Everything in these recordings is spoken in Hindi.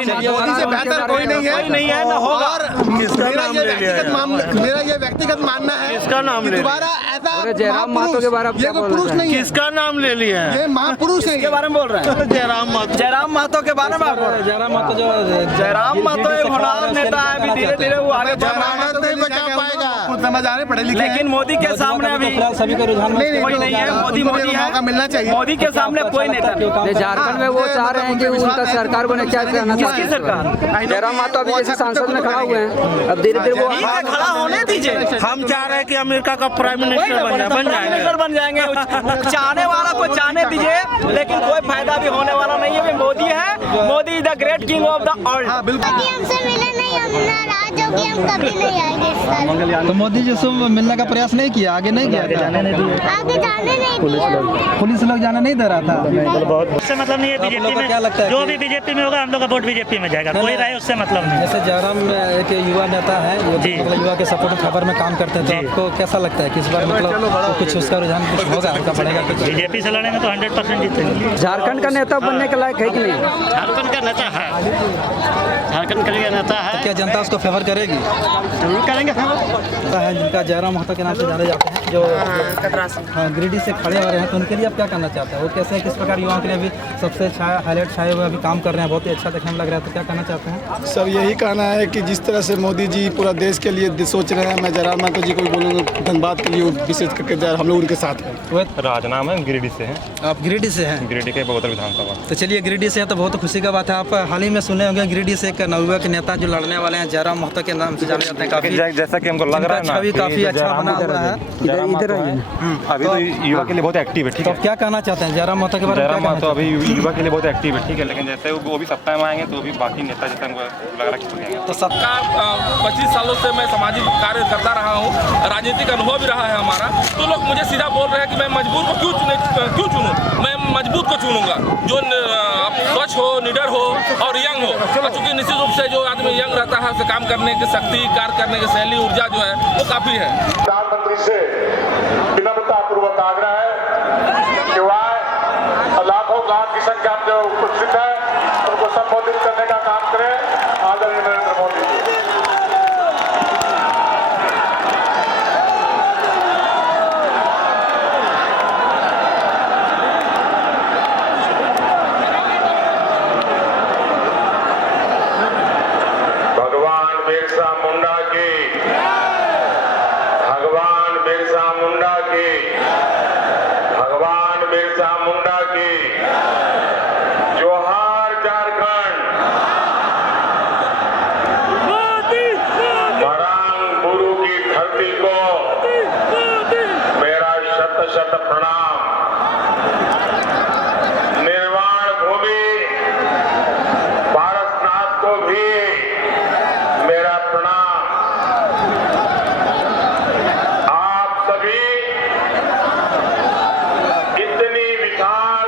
कोई नहीं, मोदी से बेहतर कोई नहीं है, ना होगा। मेरा ये व्यक्तिगत मानना है, किसका नाम ले दोबारा ऐसा जयराम महतो के बारे में ये कोई पुरुष नहीं है, किसका नाम ले लिया है? ये महापुरुष है। के बारे में बोल रहे हैं जयराम महतो के बारे में आप बोल रहे हैं। जयराम महतो जो जयराम महतो एक होनहार नेता है, अभी धीरे धीरे वो आगे बढ़ रहा है, नहीं बचा पाएगा, खुद समझ आ रहे पढ़े लिखे, लेकिन मोदी के सामने अभी सभी का रुझान कोई नहीं है। मोदी है, मौका मिलना चाहिए। मोदी के सामने कोई नेता नहीं। झारखंड में वो चाह रहे हैं कि उनका सरकार बने, क्या कहना किसकी सरकार? जयराम महतो अभी जैसे सांसद में खड़ा हुए हैं, अब धीरे धीरे वो ठीक है, खड़ा होने दीजिए। हम चाह रहे हैं कि अमेरिका का प्राइम मिनिस्टर बन जाएंगे। चाहने वाला को चाहने दीजिए, लेकिन कोई फायदा भी होने वाला नहीं है। मोदी है, Modi is the great king of the world. हमसे मिले नहीं, हम नाराज हो गए, हम कभी नहीं आएंगे इस साल। तो मोदी जी से मिलने का प्रयास नहीं किया, आगे नहीं गया था? आगे जाने नहीं दिया। पुलिस लोग जाने नहीं दे रहा था। उससे मतलब नहीं है। बीजेपी में क्या लगता है जो भी बीजेपी में होगा, हम लोग का वोट बीजेपी में जाएगा, कोई राय उससे मतलब नहीं। जैसे जयराम एक युवा नेता है, जी। मतलब युवा के सपोर्ट खबर में काम करते हैं, तो आपको कैसा लगता है कि इस बार मतलब कुछ उसका रुझान कुछ होगा, उनका बढ़ेगा कुछ? बीजेपी से लड़ेंगे तो 100% जीतेंगे। झारखंड का नेता बनने के लायक है कि नहीं? झारखंड का नेता है, झारखंड का नेता है, क्या जनता उसको फेवर करेगी? जरूर करेंगे फेवर। है जिनका जयराम महतो के नाम से जाने जाते हैं, जो गिरिडीह से खड़े हो रहे हैं, तो उनके लिए आप क्या करना चाहते हैं? वो कैसे किस प्रकार युवाओं के लिए अभी सबसे हाईलाइट छाए हुए अभी काम कर रहे हैं, बहुत ही अच्छा देखने में लग रहा है, तो क्या कहना चाहते हैं? सर यही कहना है कि जिस तरह से मोदी जी पूरा देश के लिए सोच रहे हैं, मैं जयराम महतो जी को भी बोलूँगा धन्यवाद के लिए, विशेष करके हम लोग उनके साथ हैं। राजनाम है, गिरिडीह से हैं। आप गिरिडीह से हैं? गिरिडीह के बगोदर विधानसभा। तो चलिए, गिरिडीह से हैं तो बहुत खुशी का बात है। आप हाल ही में सुने होंगे गिरिडीह से एक नवयुवक नेता जो लड़ने वाले हैं, जयराम महतो के नाम से जाने जाते हैं, काफी जैसा कि हमको लग रहा है ना, छवि काफी अच्छा बना हुआ है। इधर अभी तो युवा के लिए बहुत एक्टिव है, ठीक तो है। क्या कहना चाहते हैं जयराम महतो के बारे में? जयराम महतो अभी युवा के लिए बहुत एक्टिव है, ठीक है, लेकिन जैसे वो भी सत्ता में आएंगे तो भी बाकी नेता जैसे हमको लग रहा है तो सबका 25 सालों से मैं सामाजिक कार्य करता रहा हूँ, राजनीतिक अनुभव भी रहा है हमारा। तो लोग मुझे सीधा बोल रहे हैं कि मैं मजबूर को क्यों चुनूं? मैं मजबूत को चुनूंगा, जो स्वच्छ हो, निडर हो और यंग हो। चूँकि निश्चित रूप से जो आदमी यंग रहता है उसे काम करने की शक्ति, कार्य करने की शैली, ऊर्जा जो है वो काफ़ी है। प्रधानमंत्री से विनम्रतापूर्वक आग्रह है कि वह लाखों गांव की संख्या में जो उपस्थित है उनको संबोधित करने का काम करें। आदरणीय नरेंद्र मोदी जी। भगवान बिरसा मुंडा की, भगवान बिरसा मुंडा की, भगवान बिरसा मुंडा की। जोहार झारखंड। मरांग गुरु की धरती को मेरा शत शत प्रणाम। निर्वाण भूमि पारसनाथ को भी मेरा प्रणाम। आप सभी इतनी विशाल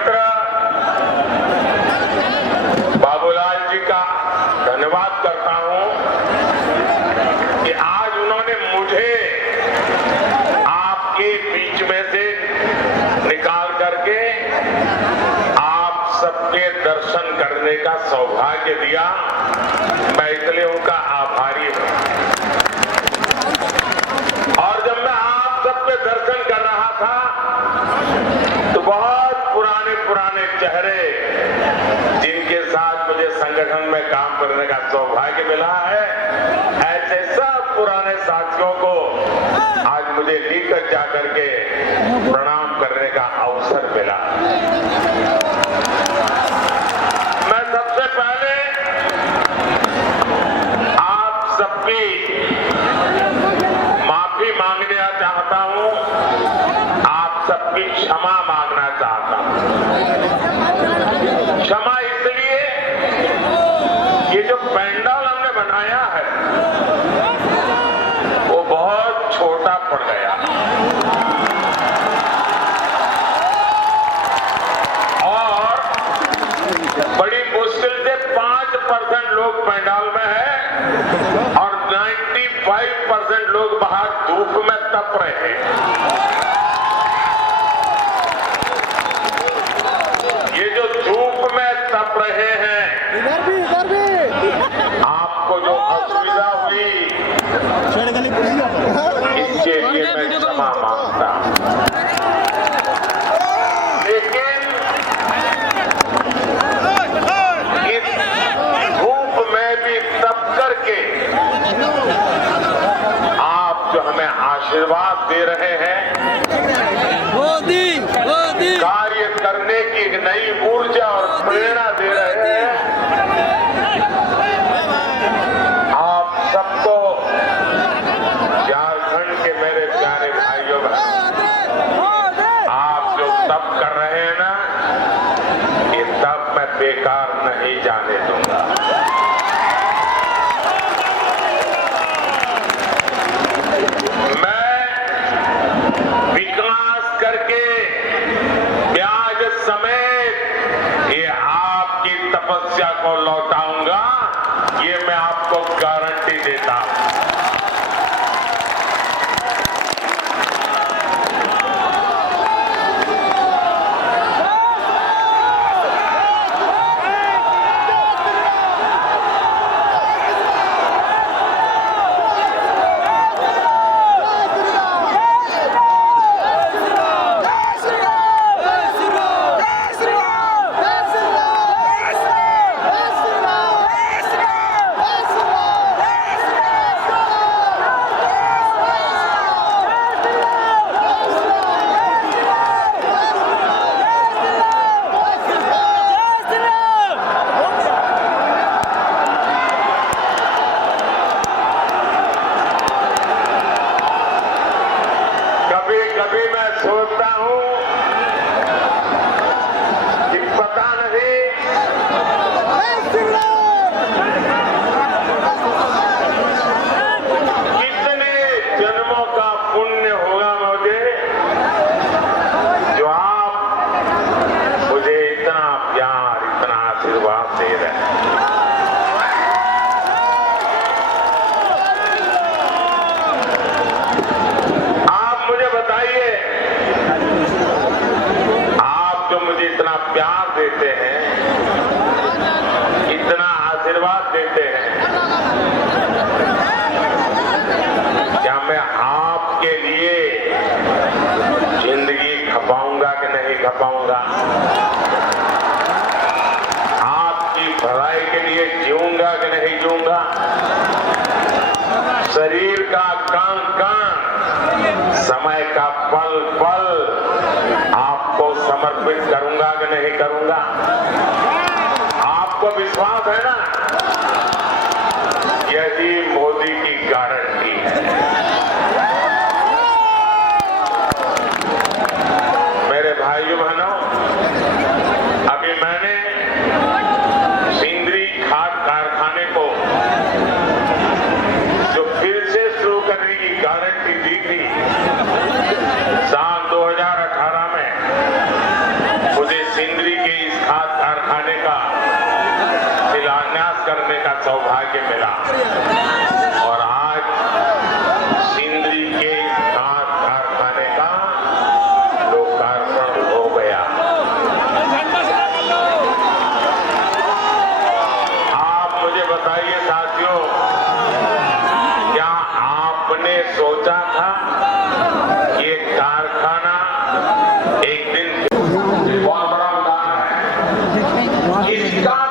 मित्र बाबूलाल जी का धन्यवाद करता हूं कि आज उन्होंने मुझे आपके बीच में से निकाल करके आप सबके दर्शन करने का सौभाग्य दिया। मैं इसलिए उनका आभारी हूं। और जब मैं आप सबके दर्शन कर रहा था तो बहुत पुराने पुराने चेहरे जिनके साथ मुझे संगठन में काम करने का सौभाग्य मिला है, ऐसे सब पुराने साथियों को आज मुझे लेकर जाकर के प्रणाम करने का अवसर मिला। मैं सबसे पहले आप सबकी माफी मांगना चाहता हूं, आप सबकी क्षमा मांगना चाहता हूं। क्षमा इसलिए ये जो पंडाल हमने बनाया है वो बहुत छोटा पड़ गया और बड़ी मुश्किल से 5% लोग पंडाल में है और 95% लोग बाहर धूप में तप रहे हैं। ये जो धूप में तप रहे हैं, आपको जो असुविधा हुई इसके लिए मैं क्षमा मांगता हूं। लेकिन इस धूप में भी तप करके आप जो हमें आशीर्वाद दे रहे हैं, कार्य करने की एक नई ऊर्जा और प्रेरणा दे रहे हैं, आप सबको झारखंड के मेरे प्यारे भाइयों आप जो तप कर रहे हैं ना, ये तप मैं बेकार नहीं जाने दूंगा। मैं विकास करके ब्याज समेत ये आपकी तपस्या को लौटाऊंगा, ये मैं आपको गारंटी देता हूं। कभी मैं सोचता हूं कि पता नहीं कितने जन्मों का पुण्य होगा मुझे, जो आप मुझे इतना प्यार, इतना आशीर्वाद दे रहे हैं। प्यार देते हैं, इतना आशीर्वाद देते हैं, क्या मैं आपके लिए जिंदगी खपाऊंगा कि नहीं खपाऊंगा? आपकी भलाई के लिए जीऊंगा कि नहीं जीऊंगा? शरीर का कण कण, समय का पल पल आपको समर्पित करूंगा कि नहीं करूंगा? आपको विश्वास है ना? यही मोदी की गारंटी है। मेरे भाइयों बहनों, अभी मैंने सिंदरी खाद कारखाने को जो फिर से शुरू करने की गारंटी दी थी, साल 2018 में मुझे सिंदरी इसका